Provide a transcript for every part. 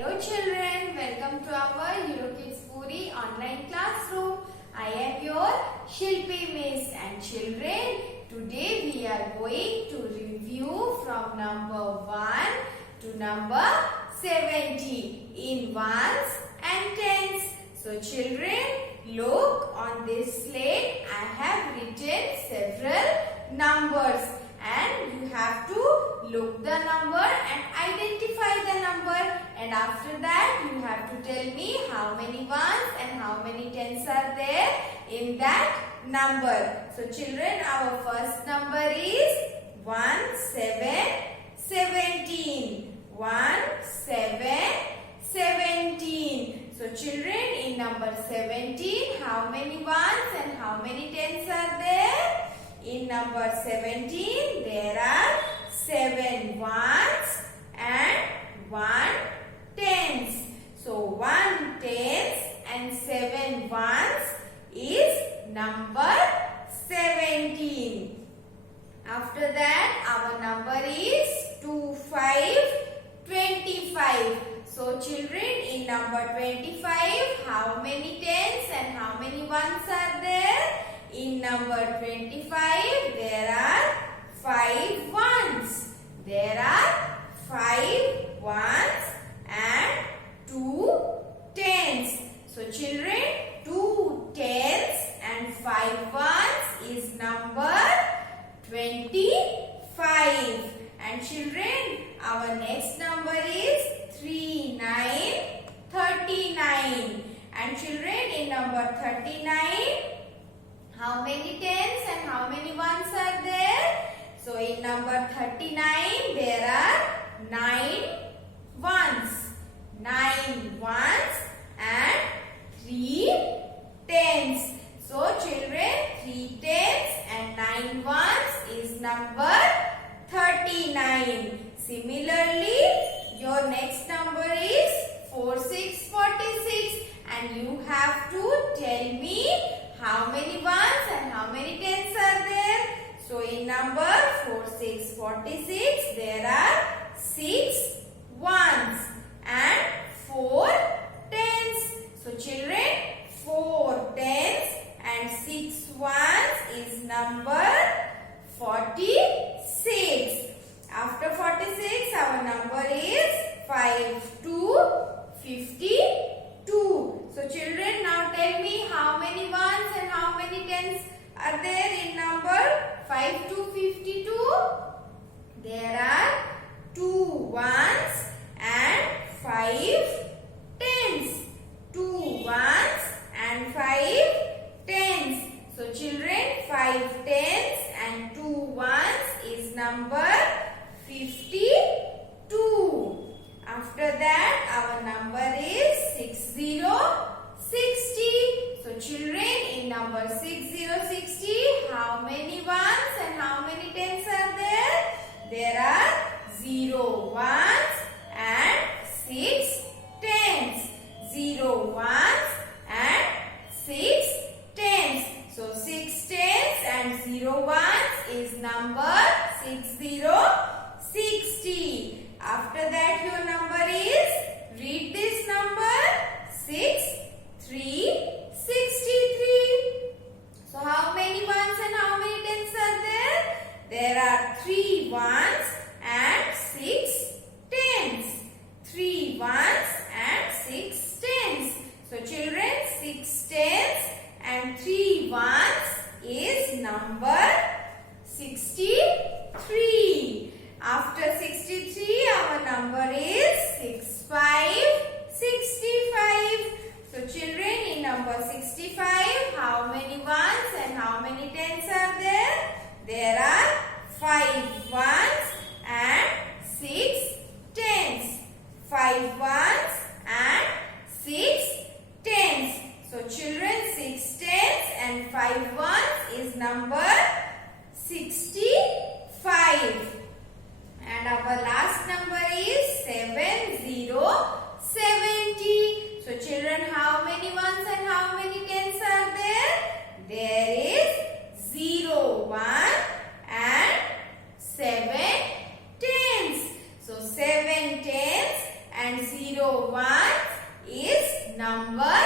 Hello children, welcome to our Eurokids Puri online classroom. I am your Shilpi Miss and children, today we are going to review from number 1 to number 70 in ones and tens. So children, look on this slate, I have written several numbers and you have to look the number and identify the number, and after that you have to tell me how many ones and how many tens are there in that number. So children, our first number is 1, 7, 17. 1, 7, 17. So children, in number 17, how many ones and how many tens are there? In number 17, there are 7 ones and 1 tens. So 1 tens and 7 ones is number 17. After that, our number is 2, 5, 25. So children, in number 25, how many tens and how many ones are there? In number 25, there are 5 ones. There are 5 ones and 2 tens. So children, 2 tens and 5 ones is number 25. And children, our next number is 3, 9, 39. And children, in number 39, how many tens and how many ones are there? So in number 39, there are 9 ones. 9 ones and 3 tens. So children, 3 tens and 9 ones is number 39. Similarly, your next number is 4, 6, 46, and you have to tell me how many ones and how many tens are there. So in number 4, 6, 46, there are 6 ones and 4 tens. So children, 4 tens and 6 ones is number 46. After 46, our number is 5 to 52. So children, now tell me how many ones and how many tens are there in number 5 to 52? There are 2 ones and 5 tens. 2 ones and 5 tens. So children, 5 tens and 2 ones is number 52. After that, our number is 60, 60. So children, in number 60, 60, how many ones and how many tens are there? There are 0 ones and 6 tens. 0 ones and 6 tens. So 6 tens and 0 ones is number 60, 60. After that, your number is, read this number, 6, 3, 63. So how many ones and how many tens are there? There are 3 ones and 6 tens. 3 ones and 6 tens. So children, 6 tens and 3 ones is number 63. After 63, our number is 65, 65. So children, in number 65, how many ones and how many tens are there? There are 5 ones and 6 tens. 5 ones and 6 tens. So children, 6 tens and 5 ones is number 65. And our last number is 70, 70. So children, how many ones and how many tens are there? There is 0, 1 and 7 tens. So 7 tens and 0 0 ones is number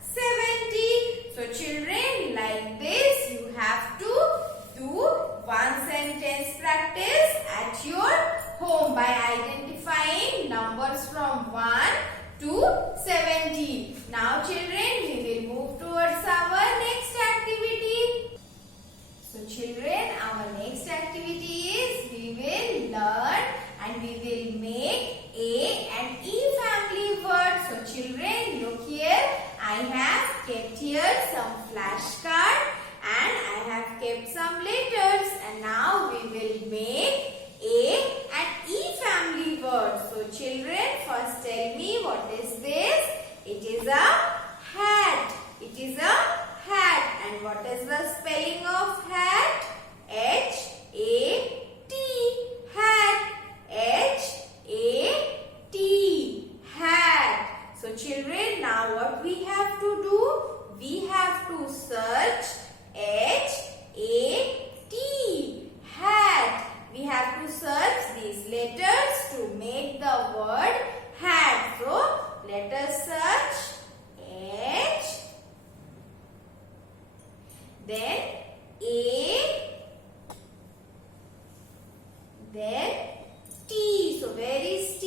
70. So children, like this you have to do one sentence practice at your home by identifying numbers from 1 to 70. Now children, we will move towards our next activity. So children, our next activity is we will learn and we will make A and E family words. So children, look here. I have kept here some flashcards and I have kept some letters, and now we will make A and E family words. So children, first tell me what is this? It is a hat. It is a hat. And what is the spelling of hat? H-A-T. Hat. H-A-T. Hat. So children, now what we have to do? We have to search H-A-T. Hat. We have to search these letters to make the word hat. So let us search H, then A, then T. So where is T?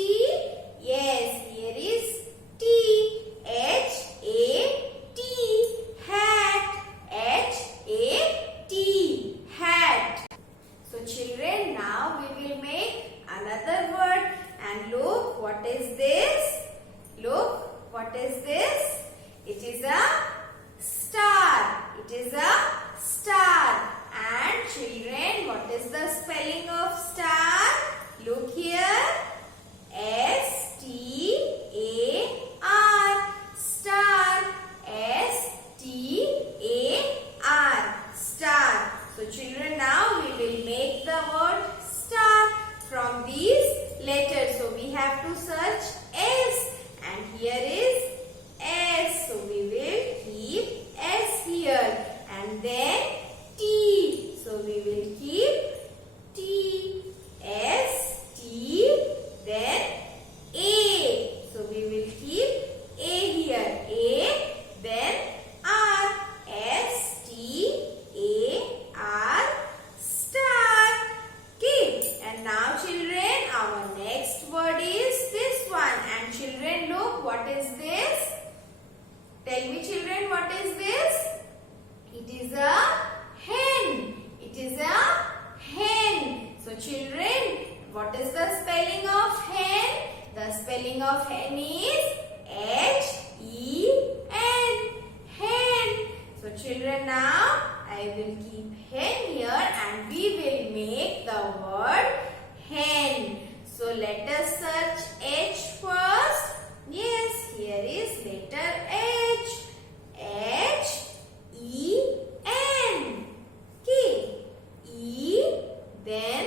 Yes, here is T. H-A-T. Hat. H-A-T. Hat. So children, now we will make another word. And look, what is this? Look, what is this? It is a star. It is a star. And children, what is the spelling of star? Look here. S-T-A-R. Star. S-T-A-R. Star. So children, now we will make the word star from these letters. So we have to search S, and here is S. So we will keep S here, and then T. So we will keep T. S, T, then A. So we will keep A here. A, then R. S, T, A, R. Star. Okay. And now children, our next word is this one. And children, look, what is this? Tell me children, what is this? It is a hen. It is a hen. So children, what is the spelling of hen? The spelling of hen is H-E-N. Hen. So children, now I will keep hen here and we will make the word hen. So let us search H first. Yes, here is letter H. H-E-N. Okay. E, then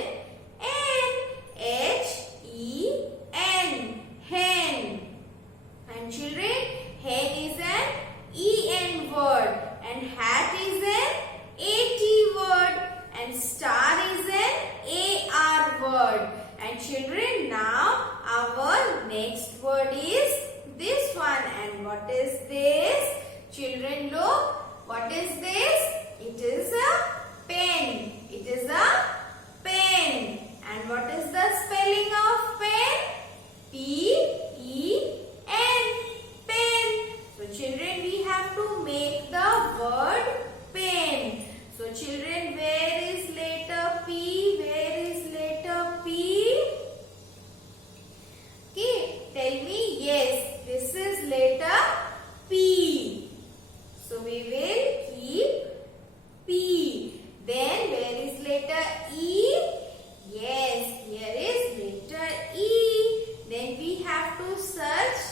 N. H-E-N. Hen. And children, hen is an E-N word, and hat is an A-T word, and star is an A-R word. And children, now our next word is this one. And what is this? Children, look, what is this? It is a pen. It is a pen. And what is the spelling of pen? P-E-N. Pen. So children, we have to make the word pen. So children, where is letter P? Where is letter P? Okay, tell me. Yes, this is letter P. So we will keep P. Then where is letter E? Yes, here is letter E. Then we have to search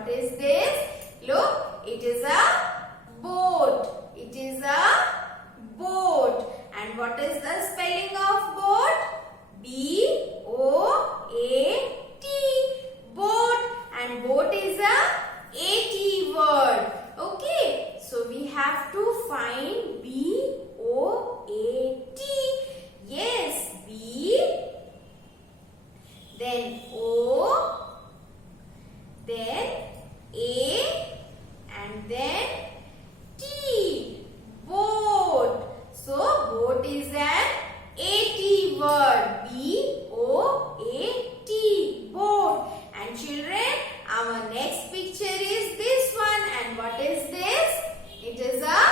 what is this? Look, it is a boat. It is a boat. And what is the spelling of boat? B-O-A-T. Boat. And boat is a A-T word. Okay. So we have to find B-O-A-T. Yes, B. Then O. Then A. And then T. Boat. So boat is an A-T word. B-O-A-T. Boat. And children, our next picture is this one. And what is this? It is a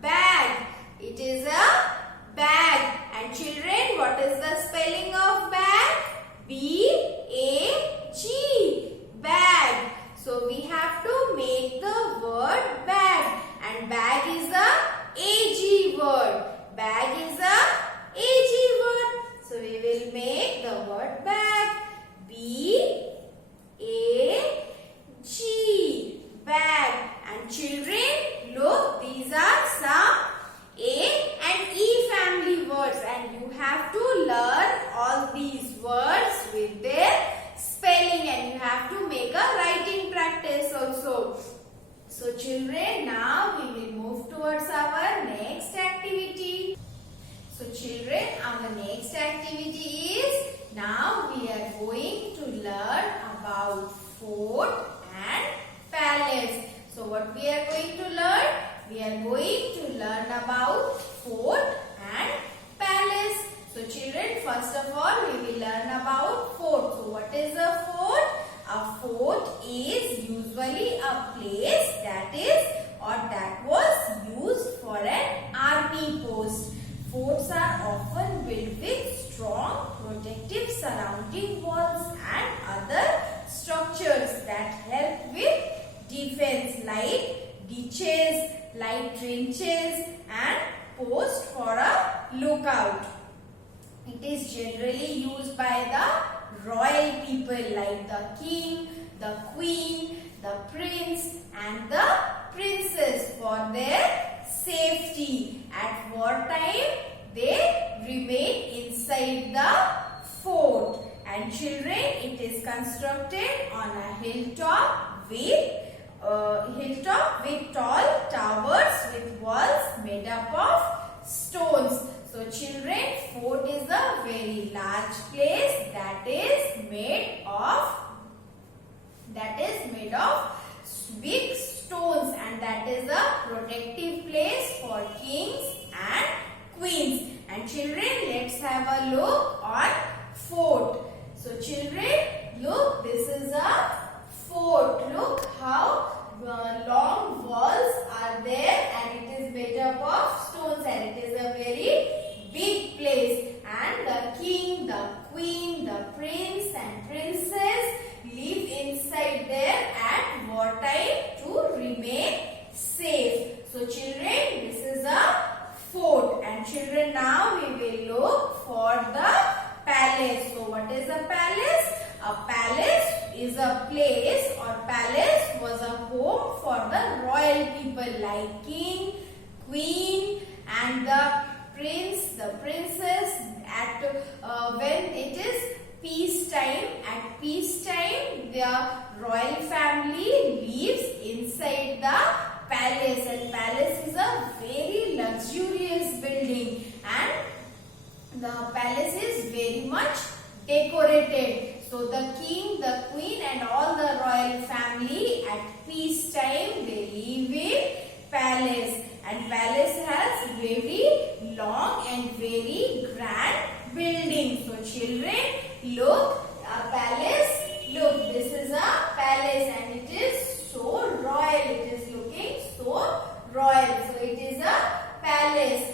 bag. It is a bag. And children, what is the spelling of bag? B-A-G. Bag. So we have to make the word bag. And bag is a A-G word. Bag is a A-G word. So we will make the word bag. B-A-G. Bag. And children, look, these are some A and E family words. And you have to learn all these words with their spelling. And you have to make a writing practice also. So children, now we will move towards our next activity. So children, our next activity is, now we are going to learn about fort and palace. So what we are going to learn? We are going to learn about fort and palace. So children, first of all, we will learn about fort. So what is a fort? A fort is usually a place that was used for an army post. Forts are often built with strong protective surrounding walls and other structures that help with defense, like ditches, like trenches, and post for a lookout. It is generally used by the royal people like the king, the queen, the prince and the princess for their safety. At wartime, they remain inside the fort. And children, it is constructed on a hilltop with tall towers with walls made up of stones. So children, fort is a very large place that is made of big stones, and that is a protective place for kings and queens. And children, let's have a look on fort. So children, look, this is a fort. Look how long walls are there, and it is made up of stones, and it is a very big place. And the king, the queen, the prince and princess live inside there at wartime to remain safe. So children, this is a fort. And children, now we will look for the palace. So what is a palace? A palace is a place, or palace was a home for the royal people like king, queen and the prince, the princess. When it is peace time, at peace time, the royal family lives inside the palace, and palace is a very luxurious building, and the palace is very much decorated. So the king, the queen and all the royal family at peace time, they live in palace, and palace has very long and very grand building. So children, look, a palace, look, this is a palace and it is so royal, it is looking so royal. So it is a palace.